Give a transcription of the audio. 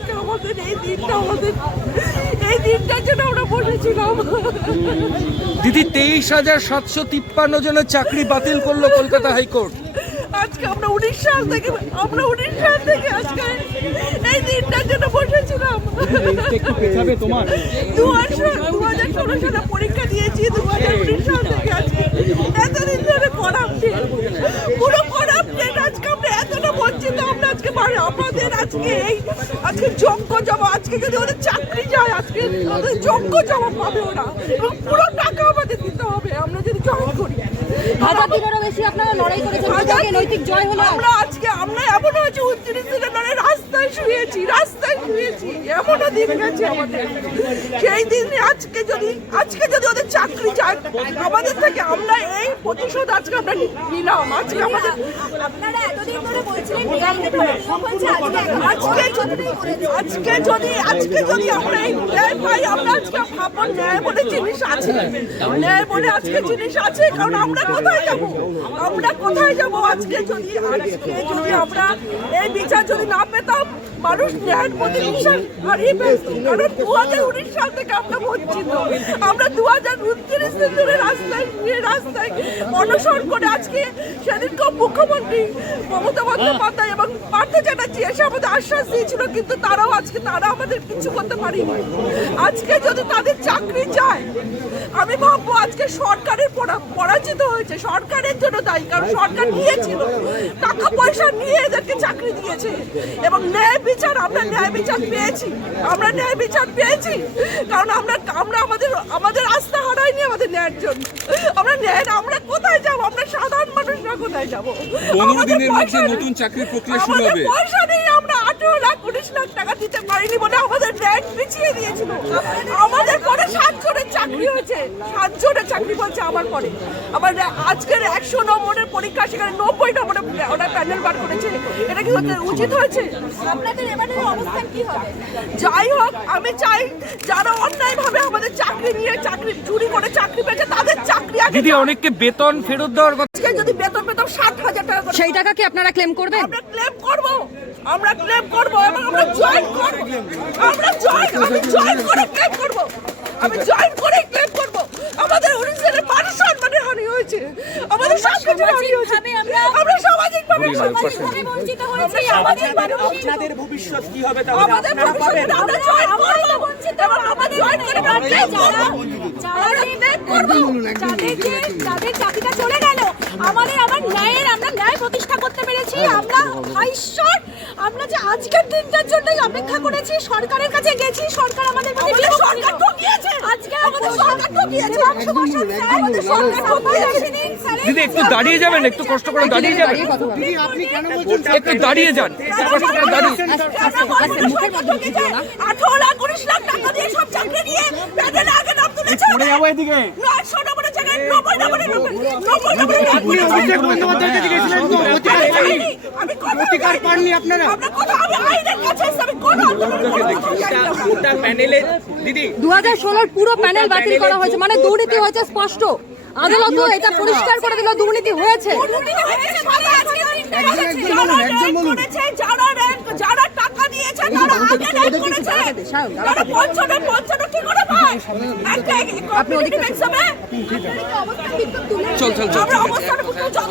আজকে আমাদের এই দিনটা আমাদের এই দিনটার জন্য আমরা বসেছিলাম। দিদি তেইশ হাজার সাতশো তিপ্পান্ন জনের চাকরি বাতিল করল কলকাতা হাইকোর্ট। আজকে আমরা উনিশ সাল থেকে আমরা উনিশ সাল থেকে আজকে এই দিনটার জন্য বসেছিলাম। দু হাজার ষোলো সালে পরীক্ষা দিয়েছি দু হাজার উনিশ সাল থেকে আজকে এতদিন ধরে করাপ্টেড পুরো করাপ্টেড আজকে আমরা এতটা বঞ্চিত আমরা আজকে পারি আমাদের আজকে এই আজকে যোগ্য জমা আজকে যদি ওদের চাকরি যায় আজকে ওদের যোগ্য জমা পাবে ওরা। এবং পুরো টাকা আমাদের দিতে হবে আমরা যদি জয়েন করি। হাজার দিনেরও বেশি আপনারা লড়াই করেছেন নৈতিক জয় হলো। আমরা আজকে আমরা এমন হয়েছে উনত্রিশ দিনের রাস্তায় শুয়েছি রাস্তায় এমনও দিন গেছে আমাদের। সেই দিন আজকে যদি আজকে যদি ওদের চাকরি যায় আমাদের থেকে আমরা এই প্রতিশোধ আজকে আমরা নিলাম। আজকে আমাদের আপনারা এতদিন ধরে বলছিলেন ন্যায় নিয়ম হচ্ছে আজকে আজকে যদি আজকে যদি আমরা এই ন্যায় পাই আমরা আজকে ভাববো ন্যায় বলে জিনিস আছে। ন্যায় বলে আজকে জিনিস আছে কারণ আমরা কোথায় যাব? আমরা কোথায় যাব আজকে যদি আজকে যদি আমরা এই বিচার যদি না পেতাম মানুষ ন্যায়ের সাল থেকে আমরা আমরা দু হাজার উনত্রিশ রাস্তায় আজকে মুখ্যমন্ত্রী বন্দ্যোপাধ্যায় এবং আশ্বাস কিন্তু তারাও আজকে, তারা আমাদের কিছু করতে পারেনি। আজকে যদি তাদের চাকরি যায়, আমি ভাববো আজকে সরকারের পরাজিত হয়েছে। সরকারের জন্য দায়ী কারণ সরকার নিয়েছিল। টাকা পয়সা নিয়ে এদেরকে চাকরি দিয়েছে। এবং ন্যায় বিচার আমরা ন্যায় বিচার পেয়েছি। আমরা ন্যায় বিচার পেয়েছি। কারণ আমরা আমরা আমাদের আমাদের আস্থা হারাইনি আমাদের ন্যায়ের জন্য। আমরা ন্যায় আমরা কোথায় যাব? আমরা সাধারণ মানুষরা কোথায় যাব? পনেরো দিনের মধ্যে নতুন চাকরির প্রক্রিয়া শুরু হবে। পয়সা নেই আঠেরো লাখ উনিশ লাখ টাকা দিতে পারিনি বলে আমাদের ব্যাংক পিছিয়ে দিয়েছিল। আমাদের পরে সাতজনের চাকরি হয়েছে। সাতজনের চাকরি বলছে আমার পরে। আবার আজকের একশো নম্বরের পরীক্ষা সেখানে নব্বই নম্বরে ওরা প্যানেল বার করেছে। এটা কি হতে উচিত হয়েছে? আপনাদের এবারের অবস্থান কি হবে? যাই হোক আমি চাই যারা অন্যায়ভাবে আমাদের চাকরি নিয়ে চাকরি চুরি করে চাকরি পেয়েছে তাদের দিদি অনেককে বেতন ফেরত দেওয়ার কথা আজকে যদি বেতন পেতাম ষাট হাজার টাকা করে। সেই টাকা কি আপনারা ক্লেম করবেন? আমরা ক্লেম করব। আমরা ক্লেম করব এবং আমরা জয়েন করব। আমরা জয়েন আমি জয়েন করে ক্লেম করব। আমি জয়েন করে ক্লেম করব। আমাদের উড়িষ্যার মানুষ সম্মানের হানি হয়েছে। আমাদের সব কিছু হানি হয়েছে। আমাদের মানুষ আপনাদের ভবিষ্যৎ কি হবে তাহলে আপনারা পাবেন। যাদের যে চাকরিটা চলে গেল আমাদের আবার ন্যায়ের আমরা ন্যায় প্রতিষ্ঠা করতে পেরেছি। আমরা ঈশ্বর আমরা যে আজকের দিনটার জন্যই অপেক্ষা করেছি সরকারের কাছে গেছি সরকার আমাদের সরকার ছিল। ঠকিয়েছে। আজকে আমাদের সরকার ঠকিয়েছে আমাদের সরকার ঠকিয়েছে দিদি একটু দাঁড়িয়ে যাবেন একটু কষ্ট করে দাঁড়িয়ে যাবেন। একটু দাঁড়িয়ে যান। একটু কষ্ট করে দাঁড়িয়ে আঠারো লাখ উনিশ লাখ টাকা দিয়ে সব চাকরি নিয়ে আগে নাম তুলেছে। এদিকে। নয়শো নম্বরের জায়গায় নব্বই নম্বরের নব্বই নম্বরের অধিকার পাননি আপনারা। গোটা প্যানেলে দিদি দু হাজার ষোলোর পুরো প্যানেল বাতিল করা হয়েছে। মানে দুর্নীতি হয়েছে স্পষ্ট। আদালত এটা পরিষ্কার করে দিল দুর্নীতি হয়েছে। যারা টাকা দিয়েছে তারা আগে করেছে। তারা কি করে পায়? একটা চল চল চল।